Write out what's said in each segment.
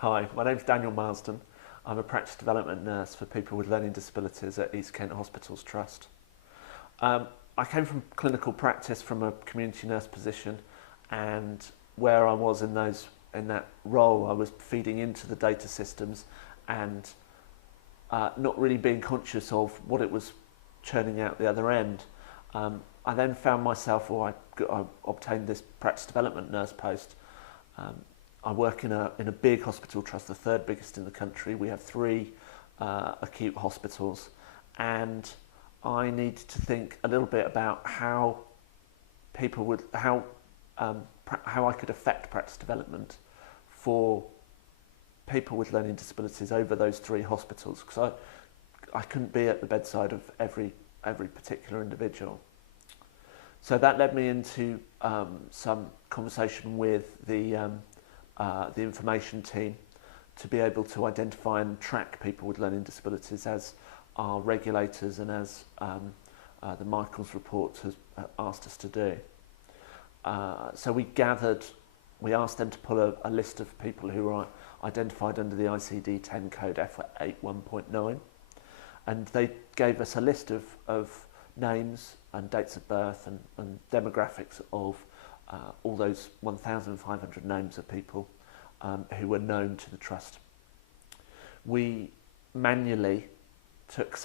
Hi, my name's Daniel Marsden. I'm a practice development nurse for people with learning disabilities at East Kent Hospitals Trust. I came from clinical practice from a community nurse position, and where I was in that role, I was feeding into the data systems and not really being conscious of what it was churning out the other end. I then found myself, I obtained this practice development nurse post. I work in a big hospital trust, the third biggest in the country. We have three acute hospitals, and I need to think a little bit about how I could affect practice development for people with learning disabilities over those three hospitals, because I couldn't be at the bedside of every particular individual. So that led me into some conversation with the information team to be able to identify and track people with learning disabilities, as our regulators and as the Michaels report has asked us to do. So we asked them to pull a list of people who are identified under the ICD-10 code F81.9, and they gave us a list of names and dates of birth and demographics of all those 1,500 names of people who were known to the trust. We manually took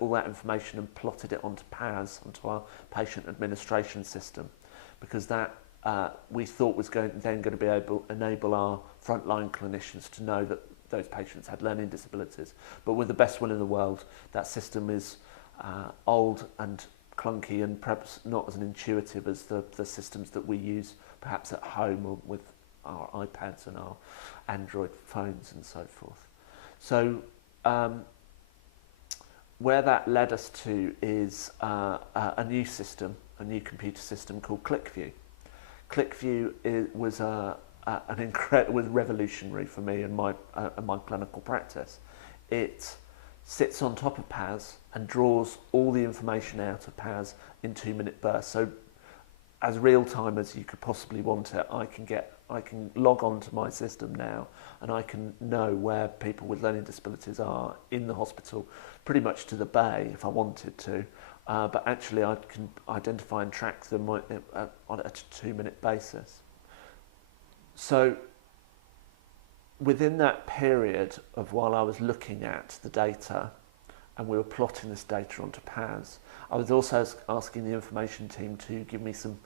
all that information and plotted it onto PAS, onto our patient administration system, because that we thought was going to be able to enable our frontline clinicians to know that those patients had learning disabilities. But with the best will in the world, that system is old and clunky and perhaps not as intuitive as the systems that we use perhaps at home or with our iPads and our Android phones and so forth. So where that led us to is a new system, a new computer system called QlikView. QlikView was was revolutionary for me and my clinical practice. It sits on top of PAS and draws all the information out of PAS in 2-minute bursts. So as real time as you could possibly want it, I can log on to my system now and I can know where people with learning disabilities are in the hospital, pretty much to the bay if I wanted to. But actually I can identify and track them on a 2-minute basis. So within that period of while I was looking at the data and we were plotting this data onto PAS, I was also asking the information team to give me some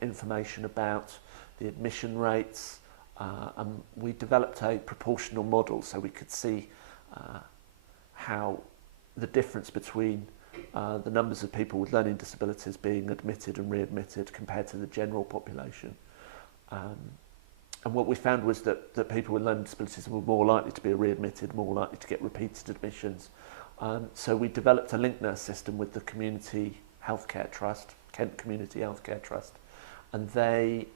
information about the admission rates, and we developed a proportional model so we could see how the difference between the numbers of people with learning disabilities being admitted and readmitted compared to the general population. And what we found was that people with learning disabilities were more likely to be readmitted, more likely to get repeated admissions. So we developed a linked nurse system with the Community Healthcare Trust, Kent Community Healthcare Trust, and they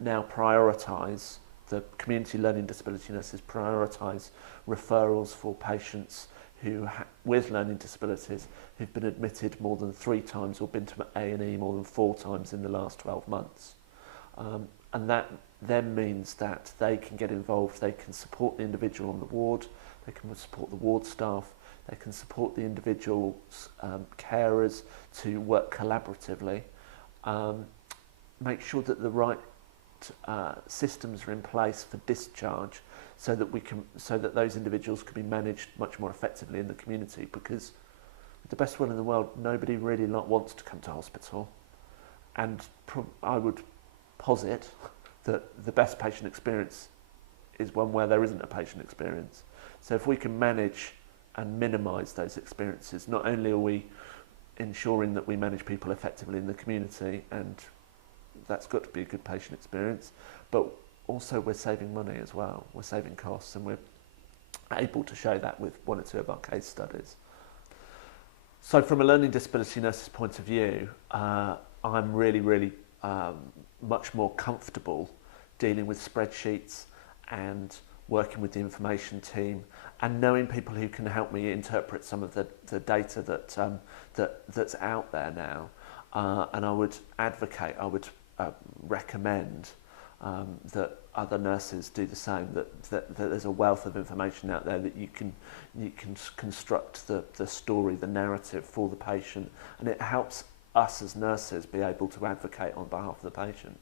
now prioritise, the community learning disability nurses prioritise referrals for patients with learning disabilities who've been admitted more than 3 times or been to A&E more than 4 times in the last 12 months. And that then means that they can get involved, they can support the individual on the ward, they can support the ward staff, they can support the individual's carers to work collaboratively, make sure that the right systems are in place for discharge so that those individuals can be managed much more effectively in the community, because with the best will in the world, nobody really wants to come to hospital, and I would posit that the best patient experience is one where there isn't a patient experience. So if we can manage and minimise those experiences, not only are we ensuring that we manage people effectively in the community, and that's got to be a good patient experience, but also we're saving money as well. We're saving costs, and we're able to show that with 1 or 2 of our case studies. So from a learning disability nurse's point of view, I'm really much more comfortable dealing with spreadsheets and working with the information team and knowing people who can help me interpret some of the data that's out there now. And I would recommend that other nurses do the same, that there's a wealth of information out there that you can construct the story, the narrative for the patient, and it helps us as nurses be able to advocate on behalf of the patient.